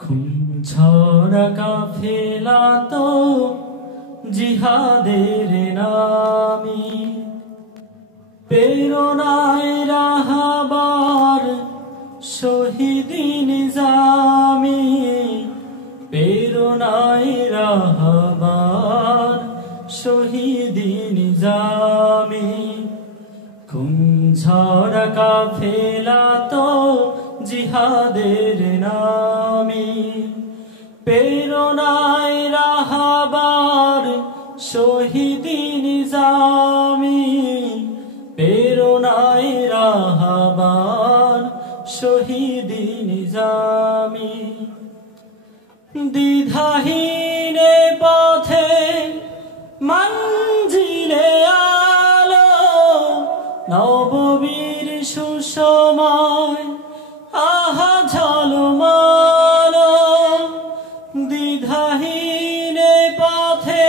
খুঞ্ছড়া কাফেলা তো জিহাদের নামি, প্রেরণায় রাহাবার শহীদি নিজামি, প্রেরণায় রাহাবার শহীদি নিজামি। খুঞ্ছড়া কাফেলা তো জিহাদের নামি, প্রেরণায় রাহাবার শহীদি নিজামি, প্রেরণায় রাহাবার শহীদি নিজামি। দ্বিধাহীনে পথে মঞ্জিলে আলো, নববীর সুসময় আহা ঝলমলো। দ্বিধাহীনে পথে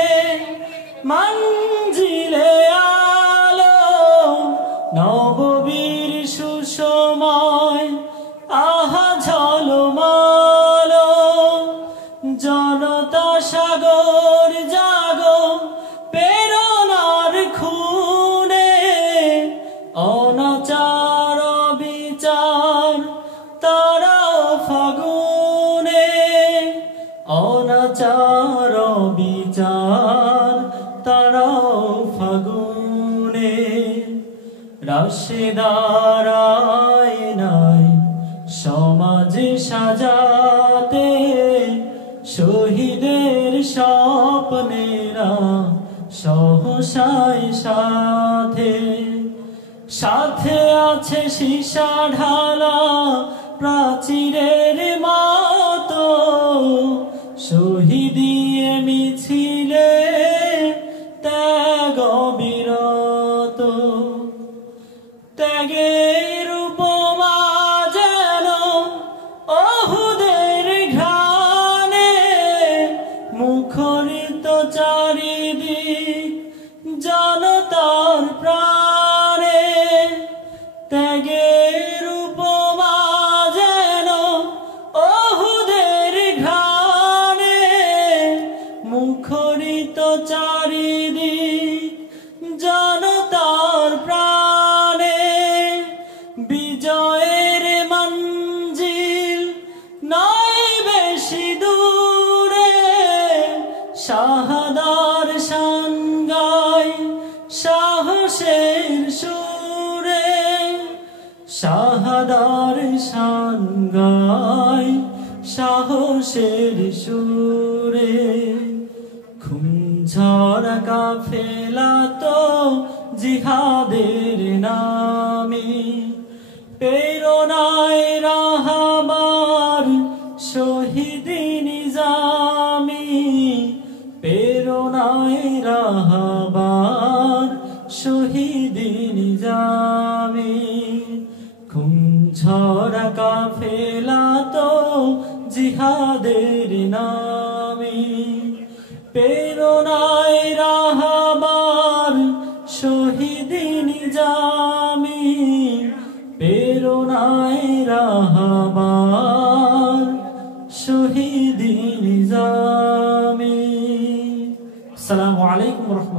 মঞ্জিলে আলো, নববীর সুসময় আহা ঝলমলো। জনতা সাগর জাগো প্রেরণার খুনে, অনাচার বিচার তারাও ফাগুনে, অনাচার বিচার তারাও ফাগুনে। রাশেদার আয়নায় সমাজ সাজাতে, শহীদের স্বপ্নেরা সহসায় সাথে, সাথে আছে সীসা ঢালা প্রাচীরের মতো, শহীদিয়ে মিছিলে ত্যাগ বিরত। ত্যাগের উপমা যেন অহুদের ঘ্রাণে, মুখরিত চারিদিক জনতার প্রাণে। ত্যাগের উপমা যেন অহুদের ঘ্রাণে, মুখরিত চারিদিক জনতার প্রাণে। বিজয়ের মঞ্জিল নয় বেশি দূরে, শাহাদার শান গায় সাহসের সুরে, শাহাদার শান গায় সাহসের সুরে। খুঞ্ছড়া কাফেলা তো জিহাদের নামি, প্রেরণায় রাহাবার শহীদি নিজামি, প্রেরণায় রাহাবার শহীদি নিজামি। খুঞ্ছড়া কাফেলা তো জিহাদের নামি, প্রেরণায় রাহাবার শহীদি নিজামি, প্রেরণায় রাহাবার শহীদি নিজামি। আসসালামু আলাইকুম ওয়া রাহমাতুল্লাহ।